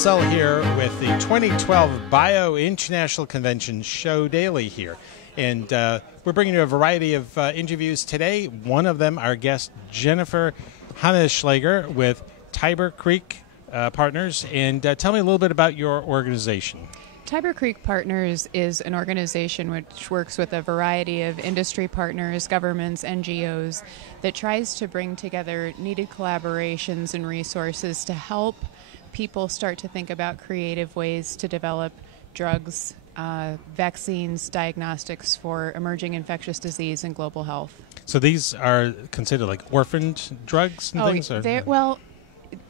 Sell here with the 2012 Bio International Convention Show Daily here. And we're bringing you a variety of interviews today. One of them, our guest, Jennifer Hannesschlager with Tiber Creek Partners. And tell me a little bit about your organization. Tiber Creek Partners is an organization which works with a variety of industry partners, governments, NGOs, that tries to bring together needed collaborations and resources to help people start to think about creative ways to develop drugs, vaccines, diagnostics for emerging infectious disease and global health. So these are considered like orphaned drugs and things? Well,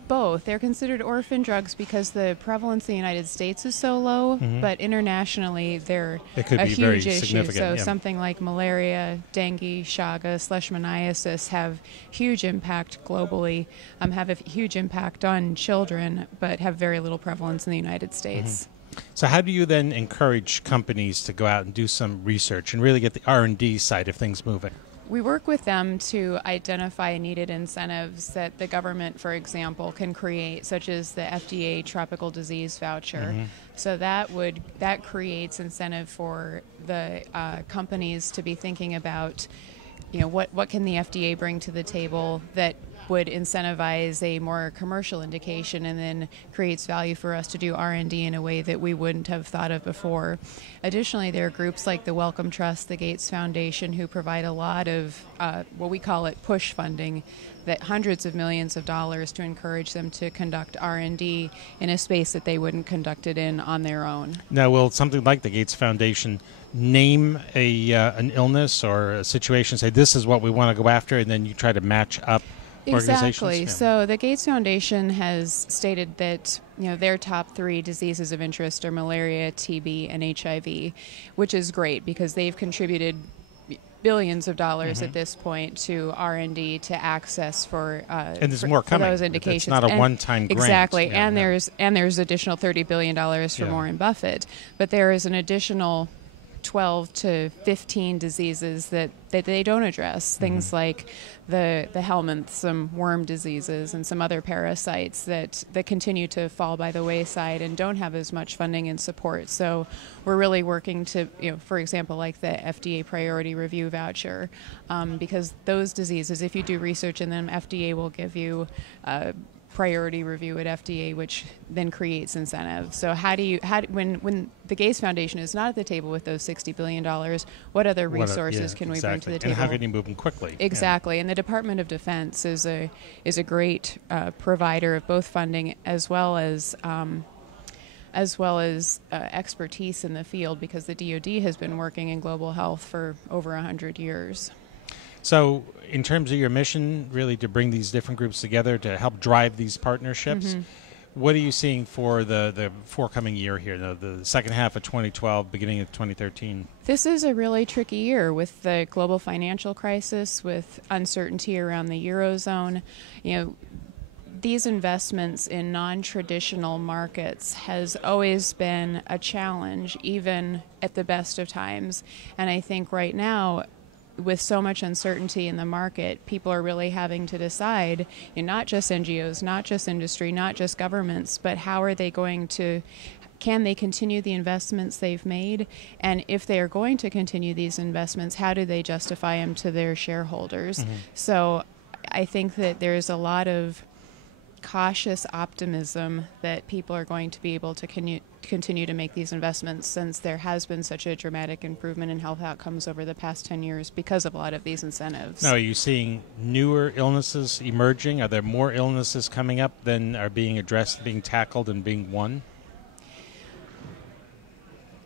both. They're considered orphan drugs because the prevalence in the United States is so low, but internationally they're a huge issue. So something like malaria, dengue, Chaga, leishmaniasis have huge impact globally, have a huge impact on children, but have very little prevalence in the United States. So how do you then encourage companies to go out and do some research and really get the R&D side of things moving? We work with them to identify needed incentives that the government, for example, can create, such as the FDA tropical disease voucher. So that creates incentive for the companies to be thinking about, what can the FDA bring to the table that would incentivize a more commercial indication and then creates value for us to do R&D in a way that we wouldn't have thought of before. Additionally, there are groups like the Wellcome Trust, the Gates Foundation, who provide a lot of what we call it push funding, that hundreds of millions of dollars to encourage them to conduct R&D in a space that they wouldn't conduct it in on their own. Now, will something like the Gates Foundation name an illness or a situation, say this is what we want to go after, and then you try to match up? Exactly. So the Gates Foundation has stated that their top 3 diseases of interest are malaria, TB, and HIV, which is great because they've contributed billions of dollars at this point to R&D to access for and there's more coming. Those indications. It's not a one-time grant. Exactly, and there's additional $30 billion for Warren Buffett, but there is an additional 12 to 15 diseases that they don't address. Things like the helminth, some worm diseases, and some other parasites that continue to fall by the wayside and don't have as much funding and support. So we're really working to, for example, like the FDA priority review voucher, because those diseases, if you do research in them, FDA will give you priority review at FDA, which then creates incentives. So when the Gates Foundation is not at the table with those $60 billion, what other resources can we bring to the table? And how can you move them quickly? Exactly. And the Department of Defense is a great provider of both funding as well as expertise in the field, because the DoD has been working in global health for over 100 years. So in terms of your mission, really to bring these different groups together to help drive these partnerships, what are you seeing for the forthcoming year here, the second half of 2012, beginning of 2013? This is a really tricky year with the global financial crisis, with uncertainty around the Eurozone. These investments in non-traditional markets has always been a challenge, even at the best of times. And I think right now, with so much uncertainty in the market, people are really having to decide, not just NGOs, not just industry, not just governments, but how are they going to, can they continue the investments they've made? And if they are going to continue these investments, how do they justify them to their shareholders? So I think that there's a lot of cautious optimism that people are going to be able to continue to make these investments, since there has been such a dramatic improvement in health outcomes over the past 10 years because of a lot of these incentives. Now, are you seeing newer illnesses emerging? Are there more illnesses coming up than are being addressed, being tackled, and being won?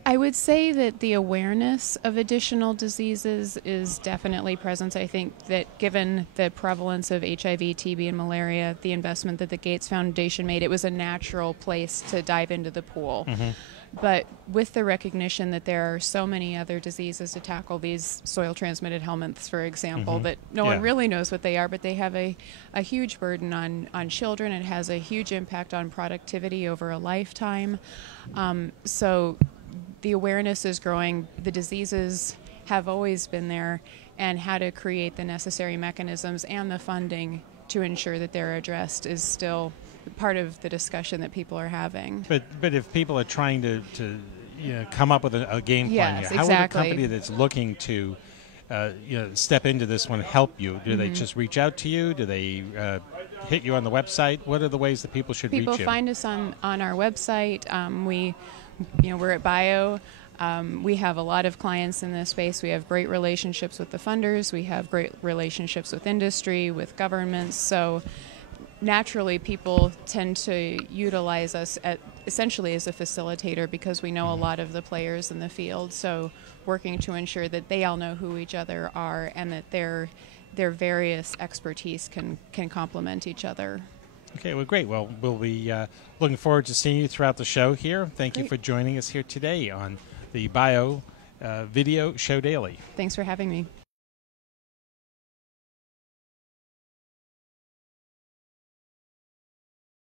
I would say that the awareness of additional diseases is definitely present. I think that given the prevalence of HIV, TB, and malaria, the investment that the Gates Foundation made, it was a natural place to dive into the pool. But with the recognition that there are so many other diseases to tackle, these soil-transmitted helminths, for example, that no one really knows what they are, but they have a huge burden on children. It has a huge impact on productivity over a lifetime. So the awareness is growing. The diseases have always been there, and how to create the necessary mechanisms and the funding to ensure that they're addressed is still part of the discussion that people are having. But if people are trying to come up with a game plan Yes, here, how exactly. would a company that's looking to step into this one help you? Do they just reach out to you? Do they hit you on the website? What are the ways that people should reach you? People find us on our website. We're at Bio. We have a lot of clients in this space. We have great relationships with the funders. We have great relationships with industry, with governments. So naturally, people tend to utilize us essentially as a facilitator because we know a lot of the players in the field. So working to ensure that they all know who each other are and that their various expertise can complement each other. Okay, well, great. Well, we'll be looking forward to seeing you throughout the show here. Thank you for joining us here today on the Bio Video Show Daily. Thanks for having me.